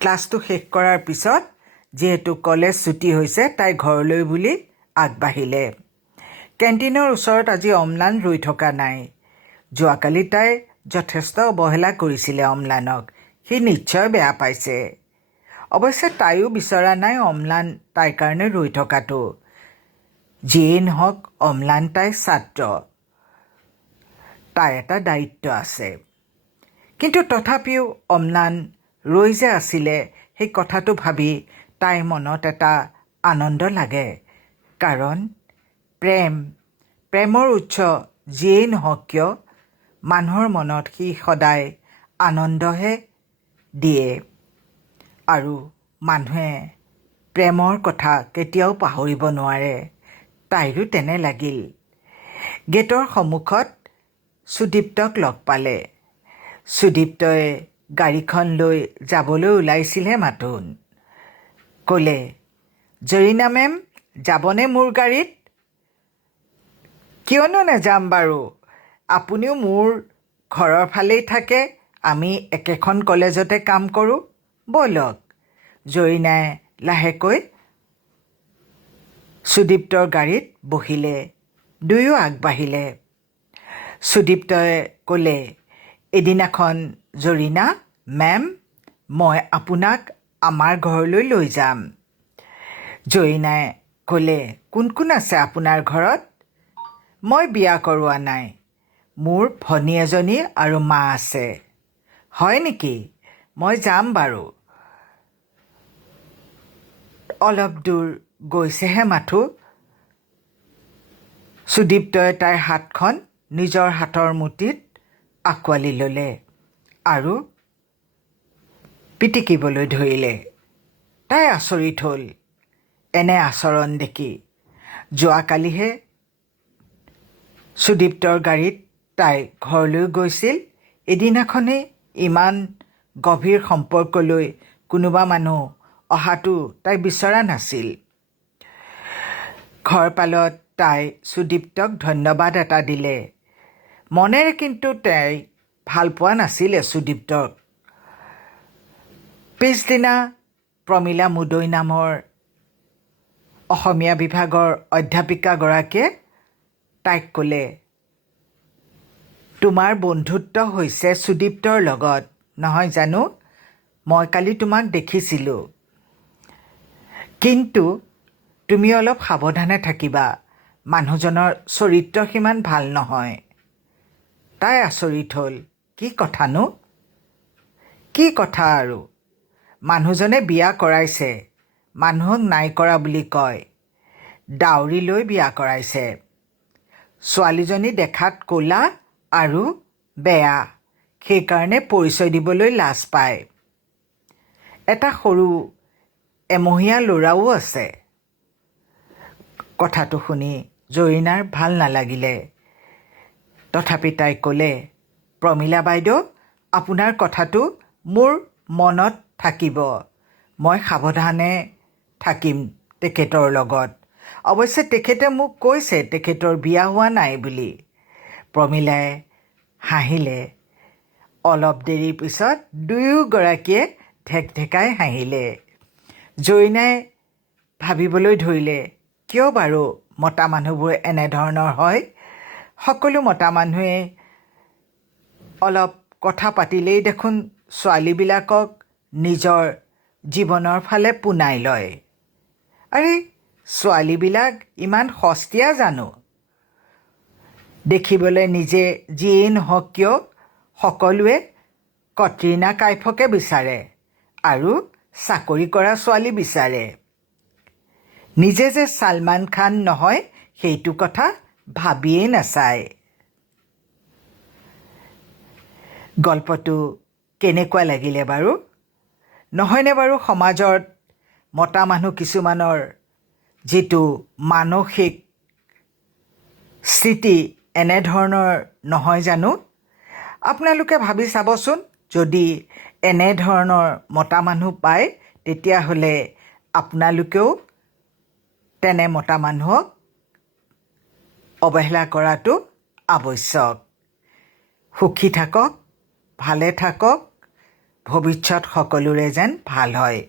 ক্লাছটো শেষ কৰাৰ পিছত যিহেতু কলেজ ছুটি হৈছে তাই ঘৰলৈ বুলি আগবাঢ়িলে। কেণ্টিনৰ ওচৰত আজি অম্লান ৰৈ থকা নাই। যোৱাকালি তাই যথেষ্ট অৱহেলা কৰিছিলে অম্লানক। সি নিশ্চয় বেয়া পাইছে। অৱশ্যে তাইও বিচৰা নাই অম্লান তাইৰ কাৰণে ৰৈ থকাটো। যিয়েই নহওক অম্লান তাইৰ ছাত্ৰ, তাইৰ এটা দায়িত্ব আছে। কিন্তু তথাপিও অম্লান ৰৈ যে আছিলে সেই কথাটো ভাবি তাইৰ মনত এটা আনন্দ লাগে। কাৰণ প্ৰেমৰ উৎস যিয়েই নহওক কিয় মানুহৰ মনত সি সদায় আনন্দহে দিয়ে আৰু মানুহে প্ৰেমৰ কথা কেতিয়াও পাহৰিব নোৱাৰে। তাইৰো তেনে লাগিল। গেটৰ সন্মুখত সুদীপ্তক লগ পালে। সুদীপ্তই গাড়ীখন লৈ যাবলৈ ওলাইছিলহে মাথোন ক'লে, জৰিনা মেম যাবনে মোৰ গাড়ীত? কিয়নো নাযাম বাৰু, আপুনিও মোৰ ঘৰৰ ফালেই থাকে, আমি একেখন কলেজতে কাম কৰোঁ, ব'লক। জৰিনাই লাহেকৈ সুদীপ্তৰ গাড়ীত বহিলে। দুয়ো আগবাঢ়িলে। সুদীপ্তই ক'লে, এদিনাখন জৰিনা মেম মই আপোনাক আমাৰ ঘৰলৈ লৈ যাম। জৰিনাই ক'লে, কোন কোন আছে আপোনাৰ ঘৰত? মই বিয়া কৰোৱা নাই। মোৰ ভনী এজনী আৰু মা আছে। হয় নেকি? মই যাম বাৰু। অলপ দূৰ গৈছেহে মাথো। সুদীপ্তই তাইৰ হাতখন নিজৰ হাতৰ মুঠিত আঁকোৱালি ল'লে আৰু পিটিকিবলৈ ধৰিলে। তাই আচৰিত হ'ল এনে আচৰণ দেখি। যোৱাকালিহে সুদীপ্তৰ গাড়ীত তাই ঘৰলৈ গৈছিল। এদিনাখনেই ইমান গভীৰ সম্পৰ্কলৈ কোনোবা মানুহ অহাটো তাই বিচৰা নাছিল। ঘৰ পালত তাই সুদীপ্তক ধন্যবাদ এটা দিলে। মনেৰে কিন্তু তাই ভাল পোৱা নাছিলে সুদীপ্তক। পিছদিনা প্ৰমীলা মুদৈ নামৰ অসমীয়া বিভাগৰ অধ্যাপিকাগৰাকীয়ে তাইক ক'লে, তোমাৰ বন্ধুত্ব হৈছে সুদীপ্তৰ লগত, নহয় জানো? মই কালি তোমাক দেখিছিলোঁ। কিন্তু তুমি অলপ সাৱধানে থাকিবা, মানুহজনৰ চৰিত্ৰ সিমান ভাল নহয়। তাই আচৰিত হ'ল, কি কথানো? কি কথা আৰু? মানুহজনে বিয়া কৰাইছে, মানুহক নাই কৰা বুলি কয়। ডাউৰি লৈ বিয়া কৰাইছে। ছোৱালীজনী দেখাত ক'লা আৰু বেয়া, সেইকাৰণে পৰিচয় দিবলৈ লাজ পায়। এটা সৰু এমহীয়া ল'ৰাও আছে। কথাটো শুনি জৰিনাৰ ভাল নালাগিলে। তথাপি তাই ক'লে, প্ৰমীলা বাইদেউ আপোনাৰ কথাটো মোৰ মনত থাকিব। মই সাৱধানে থাকিম তেখেতৰ লগত। অৱশ্যে তেখেতে মোক কৈছে তেখেতৰ বিয়া হোৱা নাই বুলি। প্ৰমীলাই হাঁহিলে। অলপ দেৰিৰ পিছত দুয়োগৰাকীয়ে ঢেকঢেকাই হাঁহিলে। জৰিনাই ভাবিবলৈ ধৰিলে, কিয় বাৰু মতা মানুহবোৰ এনেধৰণৰ হয়? সকলো মতা মানুহে অলপ কথা পাতিলেই দেখোন ছোৱালীবিলাকক নিজৰ জীৱনৰ ফালে পোনাই লয়। আৰে ছোৱালীবিলাক ইমান সস্তীয়া জানো? দেখিবলৈ নিজে যিয়েই নহওক কিয় সকলোৱে কটৰিনা কাইফকে বিচাৰে আৰু চাকৰি কৰা ছোৱালী বিচাৰে। নিজে যে ছালমান খান নহয় সেইটো কথা ভাবিয়েই নাচায়। গল্পটো কেনেকুৱা লাগিলে বাৰু? নহয়নে বাৰু সমাজত মতা মানুহ কিছুমানৰ যিটো মানসিক স্থিতি এনেধৰণৰ নহয় জানো? আপোনালোকে ভাবি চাবচোন, যদি এনেধৰণৰ মতা মানুহ পায় তেতিয়াহ'লে আপোনালোকেও তেনে মতা মানুহক অৱহেলা কৰাটো আৱশ্যক। সুখী থাকক, ভালে থাকক, ভৱিষ্যত সকলোৰে যেন ভাল হয়।